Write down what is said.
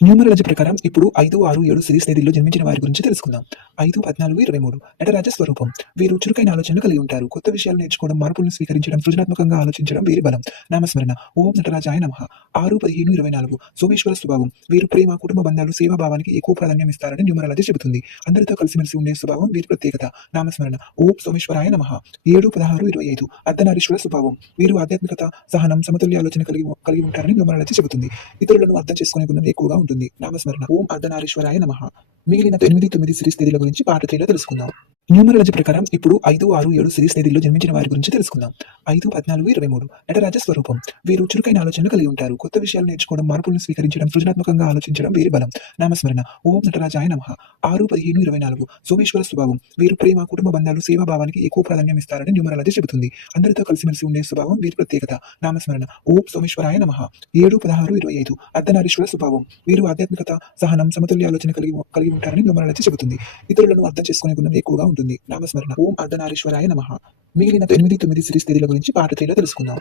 Numerology ప్రకారం ఇప్పుడు 5, 6, 7 series తేదీల్లో జన్మించిన వారి గురించి తెలుసుకుందాం. 5, 14, 23 నటరాజ స్వరూపం. వీరు చురుకైన ఆలోచనలు కలిగి ఉంటారు. కొత్త విషయాలు నేర్చుకోవడం, మార్పులను స్వీకరించడం, సృజనాత్మకంగా ఆలోచించడం వీరి బలం. నామస్మరణ ఓం నటరాజాయ నమః. 6, 15, 24 సోమేశ్వర స్వభావం. వీరు ప్రేమ, కుటుంబ బంధాలు, సేవా భావానికి ఎక్కువ ప్రాధాన్యం ఇస్తారని న్యూమరాలజీ చెబుతుంది. అందరితో కలిసిమెలిసి ఉండే స్వభావం వీరి ప్రత్యేకత. నామస్మరణ ఓం సోమేశ్వరాయ నమః. 7, 16, 25 అర్ధనారీశ్వర స్వభావం. వీరు ఆధ్యాత్మికత, సహనం, సమతుల్య ఆలోచన కలిగి ఉంటారని న్యూమరాలజీ చెబుతుంది. ఇతరులను అర్థం చేసుకునే గుణం ఎక్కువగా ఉంటుంది. నామస్మరణ ఓం అర్ధనారీశ్వరాయ నమః. మిగిలిన 8, 9 సిరీస్ తేదీల గురించి పార్ట్ 3లో తెలుసుకుందాం. న్యూమరాలజీ ప్రకారం ఇప్పుడు 5, 6, 7 సిరీస్ తేదీల్లో జన్మించిన వారి గురించి తెలుసుకుందాం. 5, 14, 23 నటరాజ స్వరూపం. వీరు చురుకైన ఆలోచనలు కలిగి ఉంటారు. కొత్త విషయాలు నేర్చుకోవడం, మార్పులను స్వీకరించడం, సృజనాత్మకంగా ఆలోచించడం వీరి బలం. నామస్మరణ ఓం నటరాజాయ నమః. 6, 15, 24 సోమేశ్వర స్వభావం. వీరు ప్రేమ, కుటుంబ బంధాలు, సేవా భావానికి ఎక్కువ ప్రాధాన్యం ఇస్తారని న్యూమరాలజీ చెబుతుంది. అందరితో కలిసిమెలిసి ఉండే స్వభావం వీరి ప్రత్యేకత. నామస్మరణ ఓం సోమేశ్వరాయ నమః. 7, 16, 25 అర్ధనారీశ్వర స్వభావం. వీరు ఆధ్యాత్మికత, సహనం, సమతుల్య ఆలోచన కలిగి ఉంటారని న్యూమరాలజీ చెబుతుంది. ఇతరులను అర్థం చేసుకునే గుణం ఎక్కువగా ఉంటుంది. నామస్మరణ ఓం అర్ధనారీశ్వరాయ నమః. మిగిలిన 8, 9 సిరీస్ తేదీల గురించి పార్ట్ 3లో తెలుసుకుందాం.